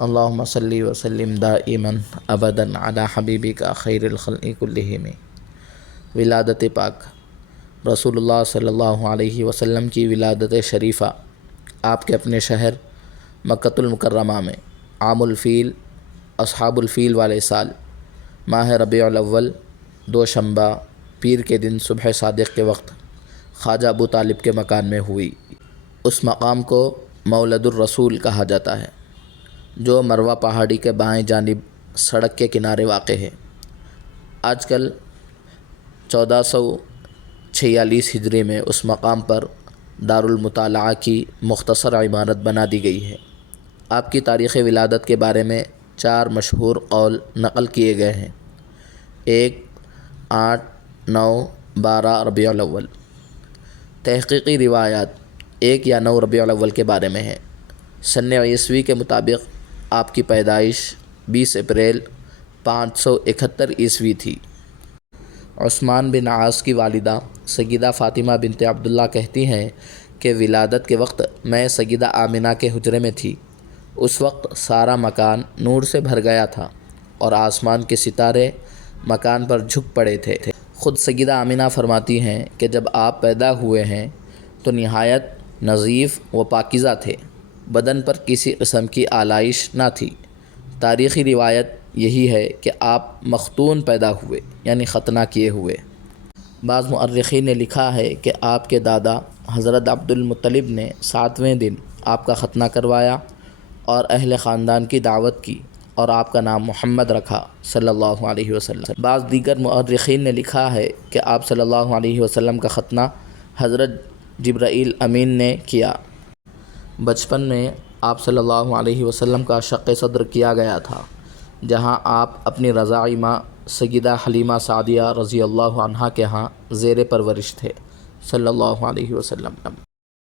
اللہم صلی وسلم دائما ابدا علی حبیبک خیر الخلق کلہم۔ ولادت پاک رسول اللہ صلی اللہ علیہ وسلم کی ولادت شریفہ آپ کے اپنے شہر مکۃ المکرمہ میں عام الفیل اصحاب الفیل والے سال ماہ ربیع الاول دوشنبہ پیر کے دن صبح صادق کے وقت خواجہ ابو طالب کے مکان میں ہوئی۔ اس مقام کو مولد الرسول کہا جاتا ہے جو مروہ پہاڑی کے بائیں جانب سڑک کے کنارے واقع ہے۔ آج کل 1446 ہجری میں اس مقام پر دارالمطالعہ کی مختصر عمارت بنا دی گئی ہے۔ آپ کی تاریخ ولادت کے بارے میں 4 مشہور قول نقل کیے گئے ہیں۔ 1 8 9 12 ربیع الاول۔ تحقیقی روایات 1 یا 9 ربیع الاول کے بارے میں ہے۔ سن عیسوی کے مطابق آپ کی پیدائش 20 اپریل 571 عیسوی تھی۔ عثمان بن عاص کی والدہ سیدہ فاطمہ بنت عبداللہ کہتی ہیں کہ ولادت کے وقت میں سیدہ آمنہ کے حجرے میں تھی۔ اس وقت سارا مکان نور سے بھر گیا تھا اور آسمان کے ستارے مکان پر جھک پڑے تھے۔ خود سیدہ آمنہ فرماتی ہیں کہ جب آپ پیدا ہوئے ہیں تو نہایت نظیف و پاکیزہ تھے، بدن پر کسی قسم کی آلائش نہ تھی۔ تاریخی روایت یہی ہے کہ آپ مختون پیدا ہوئے، یعنی ختنہ کیے ہوئے۔ بعض مؤرخین نے لکھا ہے کہ آپ کے دادا حضرت عبد المطلب نے 7ویں دن آپ کا ختنہ کروایا اور اہل خاندان کی دعوت کی اور آپ کا نام محمد رکھا صلی اللہ علیہ وسلم۔ بعض دیگر مؤرخین نے لکھا ہے کہ آپ صلی اللہ علیہ وسلم کا ختنہ حضرت جبرائیل امین نے کیا۔ بچپن میں آپ صلی اللہ علیہ وسلم کا شق صدر کیا گیا تھا، جہاں آپ اپنی رضاعی ماں سیدہ حلیمہ سعدیہ رضی اللہ عنہا کے ہاں زیر پرورش تھے صلی اللہ علیہ وسلم۔